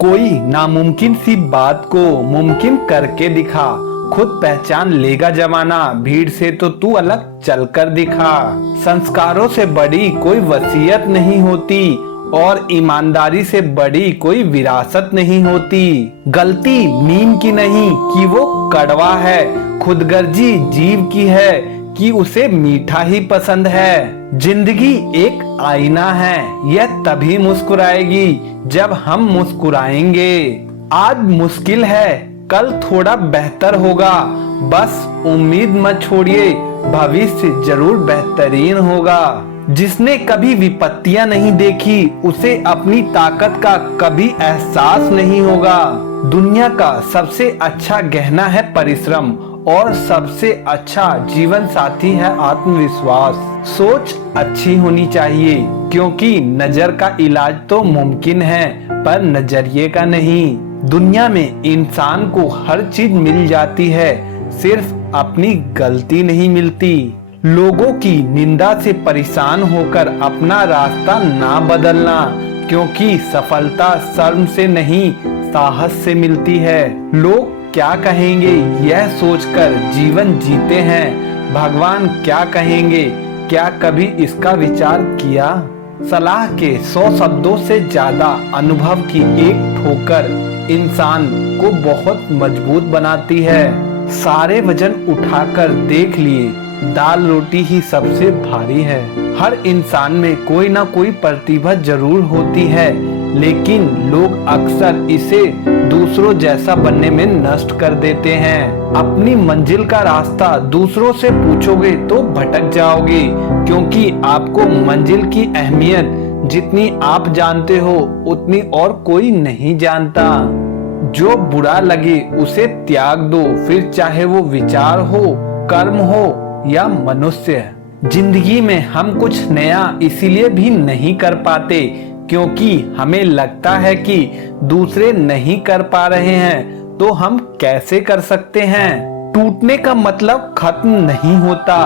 कोई नामुमकिन सी बात को मुमकिन करके दिखा, खुद पहचान लेगा जमाना, भीड़ से तो तू अलग चलकर दिखा। संस्कारों से बड़ी कोई वसीयत नहीं होती और ईमानदारी से बड़ी कोई विरासत नहीं होती। गलती नीम की नहीं कि वो कड़वा है, खुदगर्जी जीव की है कि उसे मीठा ही पसंद है। जिंदगी एक आईना है, यह तभी मुस्कुराएगी जब हम मुस्कुराएंगे। आज मुश्किल है, कल थोड़ा बेहतर होगा, बस उम्मीद मत छोड़िए, भविष्य जरूर बेहतरीन होगा। जिसने कभी विपत्तियां नहीं देखी उसे अपनी ताकत का कभी एहसास नहीं होगा। दुनिया का सबसे अच्छा गहना है परिश्रम और सबसे अच्छा जीवन साथी है आत्मविश्वास। सोच अच्छी होनी चाहिए क्योंकि नजर का इलाज तो मुमकिन है पर नजरिए का नहीं। दुनिया में इंसान को हर चीज मिल जाती है, सिर्फ अपनी गलती नहीं मिलती। लोगों की निंदा से परेशान होकर अपना रास्ता ना बदलना, क्योंकि सफलता शर्म से नहीं साहस से मिलती है। लोग क्या कहेंगे यह सोचकर जीवन जीते हैं, भगवान क्या कहेंगे क्या कभी इसका विचार किया। सलाह के 100 शब्दों से ज्यादा अनुभव की एक ठोकर इंसान को बहुत मजबूत बनाती है। सारे वजन उठाकर देख लिए, दाल रोटी ही सबसे भारी है। हर इंसान में कोई ना कोई प्रतिभा जरूर होती है, लेकिन लोग अक्सर इसे दूसरों जैसा बनने में नष्ट कर देते हैं। अपनी मंजिल का रास्ता दूसरों से पूछोगे तो भटक जाओगे, क्योंकि आपको मंजिल की अहमियत जितनी आप जानते हो उतनी और कोई नहीं जानता। जो बुरा लगे उसे त्याग दो, फिर चाहे वो विचार हो, कर्म हो या मनुष्य। जिंदगी में हम कुछ नया इसीलिए भी नहीं कर पाते क्योंकि हमें लगता है कि दूसरे नहीं कर पा रहे हैं तो हम कैसे कर सकते हैं। टूटने का मतलब खत्म नहीं होता,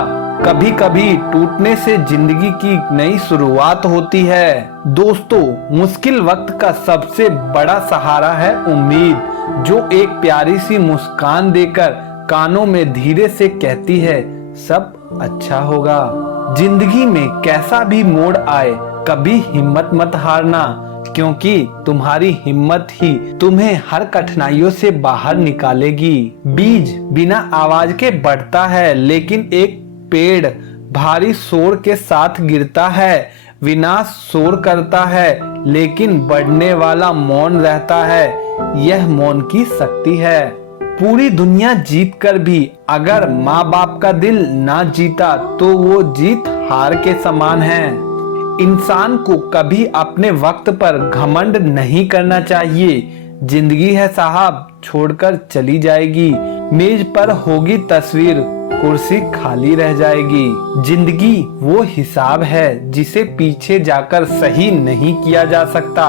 कभी कभी टूटने से जिंदगी की नई शुरुआत होती है। दोस्तों, मुश्किल वक्त का सबसे बड़ा सहारा है उम्मीद, जो एक प्यारी सी मुस्कान देकर कानों में धीरे से कहती है सब अच्छा होगा। जिंदगी में कैसा भी मोड़ आए कभी हिम्मत मत हारना, क्योंकि तुम्हारी हिम्मत ही तुम्हें हर कठिनाइयों से बाहर निकालेगी। बीज बिना आवाज के बढ़ता है, लेकिन एक पेड़ भारी शोर के साथ गिरता है। विनाश शोर करता है, लेकिन बढ़ने वाला मौन रहता है। यह मौन की शक्ति है। पूरी दुनिया जीत कर भी अगर माँ बाप का दिल ना जीता तो वो जीत हार के समान है। इंसान को कभी अपने वक्त पर घमंड नहीं करना चाहिए। जिंदगी है साहब, छोड़कर चली जाएगी। मेज पर होगी तस्वीर, कुर्सी खाली रह जाएगी। जिंदगी वो हिसाब है जिसे पीछे जाकर सही नहीं किया जा सकता,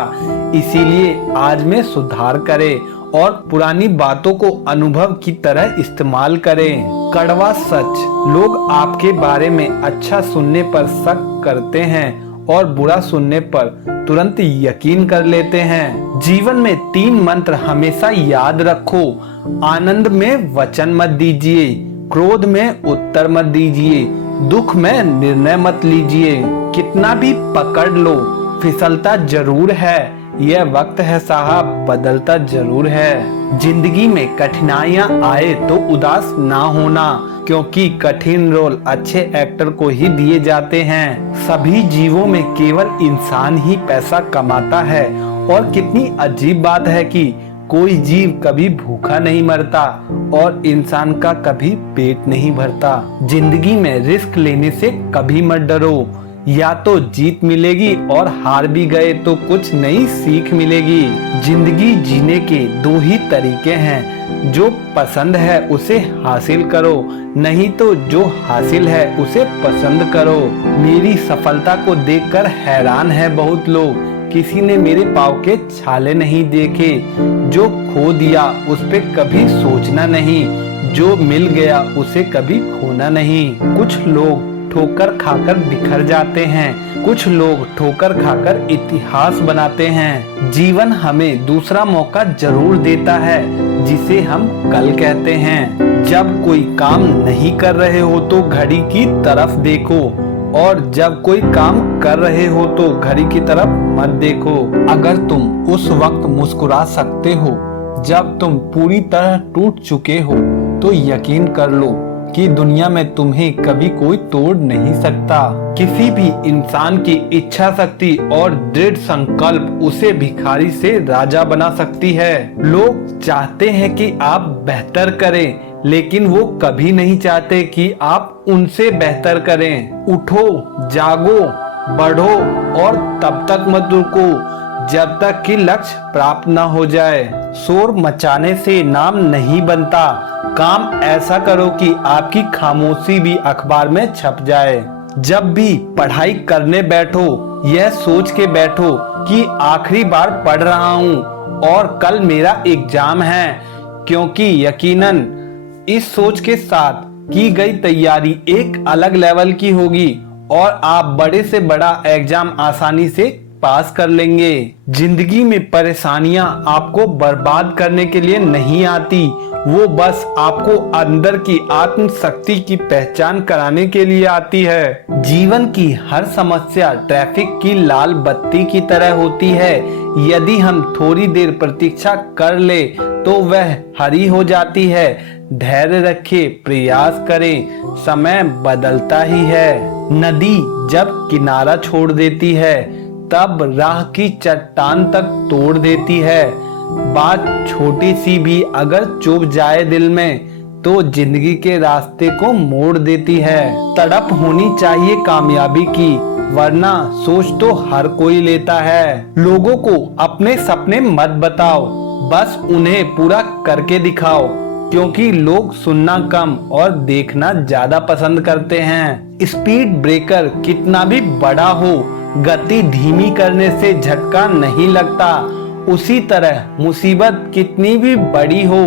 इसीलिए आज में सुधार करें और पुरानी बातों को अनुभव की तरह इस्तेमाल करें। कड़वा सच, लोग आपके बारे में अच्छा सुनने पर शक करते हैं और बुरा सुनने पर तुरंत यकीन कर लेते हैं। जीवन में 3 मंत्र हमेशा याद रखो। आनंद में वचन मत दीजिए, क्रोध में उत्तर मत दीजिए, दुख में निर्णय मत लीजिए। कितना भी पकड़ लो फिसलता जरूर है, यह वक्त है साहब बदलता जरूर है। जिंदगी में कठिनाइयां आए तो उदास ना होना, क्योंकि कठिन रोल अच्छे एक्टर को ही दिए जाते हैं। सभी जीवों में केवल इंसान ही पैसा कमाता है, और कितनी अजीब बात है कि कोई जीव कभी भूखा नहीं मरता और इंसान का कभी पेट नहीं भरता। जिंदगी में रिस्क लेने से कभी मत डरो, या तो जीत मिलेगी और हार भी गए तो कुछ नई सीख मिलेगी। जिंदगी जीने के 2 ही तरीके हैं, जो पसंद है उसे हासिल करो, नहीं तो जो हासिल है उसे पसंद करो। मेरी सफलता को देखकर हैरान है बहुत लोग, किसी ने मेरे पाँव के छाले नहीं देखे। जो खो दिया उस पे कभी सोचना नहीं, जो मिल गया उसे कभी खोना नहीं। कुछ लोग ठोकर खाकर बिखर जाते हैं, कुछ लोग ठोकर खाकर इतिहास बनाते हैं। जीवन हमें दूसरा मौका जरूर देता है, जिसे हम कल कहते हैं। जब कोई काम नहीं कर रहे हो तो घड़ी की तरफ देखो, और जब कोई काम कर रहे हो तो घड़ी की तरफ मत देखो। अगर तुम उस वक्त मुस्कुरा सकते हो जब तुम पूरी तरह टूट चुके हो, तो यकीन कर लो कि दुनिया में तुम्हें कभी कोई तोड़ नहीं सकता। किसी भी इंसान की इच्छा शक्ति और दृढ़ संकल्प उसे भिखारी से राजा बना सकती है। लोग चाहते हैं कि आप बेहतर करें, लेकिन वो कभी नहीं चाहते कि आप उनसे बेहतर करें। उठो, जागो, बढ़ो और तब तक मत रुको जब तक कि लक्ष्य प्राप्त न हो जाए। शोर मचाने से नाम नहीं बनता, काम ऐसा करो कि आपकी खामोशी भी अखबार में छप जाए। जब भी पढ़ाई करने बैठो, यह सोच के बैठो कि आखिरी बार पढ़ रहा हूँ और कल मेरा एग्जाम है, क्योंकि यकीनन इस सोच के साथ की गई तैयारी एक अलग लेवल की होगी और आप बड़े से बड़ा एग्जाम आसानी से पास कर लेंगे। जिंदगी में परेशानियां आपको बर्बाद करने के लिए नहीं आती, वो बस आपको अंदर की आत्म शक्ति की पहचान कराने के लिए आती है। जीवन की हर समस्या ट्रैफिक की लाल बत्ती की तरह होती है, यदि हम थोड़ी देर प्रतीक्षा कर ले तो वह हरी हो जाती है। धैर्य रखे, प्रयास करें, समय बदलता ही है। नदी जब किनारा छोड़ देती है तब राह की चट्टान तक तोड़ देती है। बात छोटी सी भी अगर चुभ जाए दिल में तो जिंदगी के रास्ते को मोड़ देती है। तड़प होनी चाहिए कामयाबी की, वरना सोच तो हर कोई लेता है। लोगों को अपने सपने मत बताओ, बस उन्हें पूरा करके दिखाओ, क्योंकि लोग सुनना कम और देखना ज्यादा पसंद करते हैं। स्पीड ब्रेकर कितना भी बड़ा हो, गति धीमी करने से झटका नहीं लगता। उसी तरह मुसीबत कितनी भी बड़ी हो,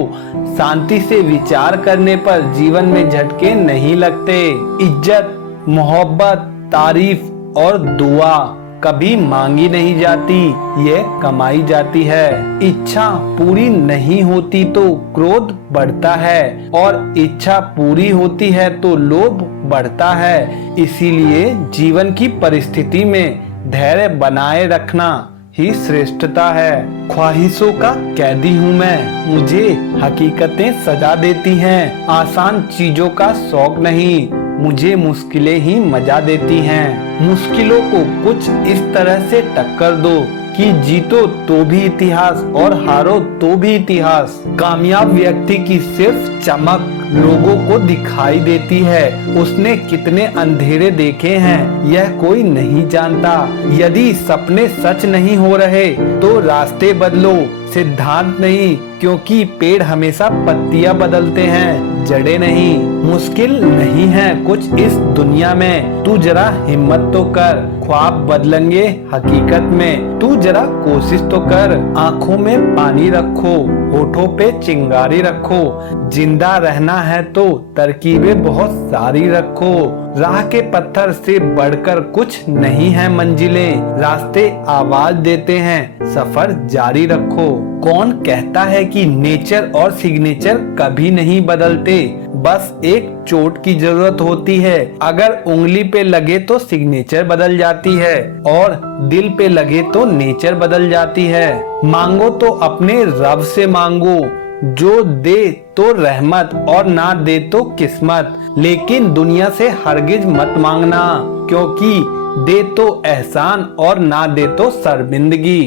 शांति से विचार करने पर जीवन में झटके नहीं लगते। इज्जत, मोहब्बत, तारीफ और दुआ कभी मांगी नहीं जाती, ये कमाई जाती है। इच्छा पूरी नहीं होती तो क्रोध बढ़ता है, और इच्छा पूरी होती है तो लोभ बढ़ता है। इसीलिए जीवन की परिस्थिति में धैर्य बनाए रखना ही श्रेष्ठता है। ख्वाहिशों का कैदी हूँ मैं, मुझे हकीकतें सजा देती हैं। आसान चीजों का शौक नहीं, मुझे मुश्किलें ही मजा देती हैं। मुश्किलों को कुछ इस तरह से टक्कर दो कि जीतो तो भी इतिहास और हारो तो भी इतिहास। कामयाब व्यक्ति की सिर्फ चमक लोगों को दिखाई देती है, उसने कितने अंधेरे देखे हैं यह कोई नहीं जानता। यदि सपने सच नहीं हो रहे तो रास्ते बदलो, सिद्धांत नहीं, क्योंकि पेड़ हमेशा पत्तियां बदलते हैं, जड़ें नहीं। मुश्किल नहीं है कुछ इस दुनिया में, तू जरा हिम्मत तो कर, ख्वाब बदलेंगे हकीकत में, तू जरा कोशिश तो कर। आंखों में पानी रखो, होठों पे चिंगारी रखो, जिंदा रहना है तो तरकीबें बहुत सारी रखो। राह के पत्थर से बढ़कर कुछ नहीं है मंजिलें, रास्ते आवाज देते हैं, सफर जारी रखो। कौन कहता है कि नेचर और सिग्नेचर कभी नहीं बदलते, बस एक चोट की जरूरत होती है। अगर उंगली पे लगे तो सिग्नेचर बदल जाती है, और दिल पे लगे तो नेचर बदल जाती है। मांगो तो अपने रब से मांगो, जो दे तो रहमत और ना दे तो किस्मत। लेकिन दुनिया से हरगिज मत मांगना, क्योंकि दे तो एहसान और ना दे तो शर्मिंदगी।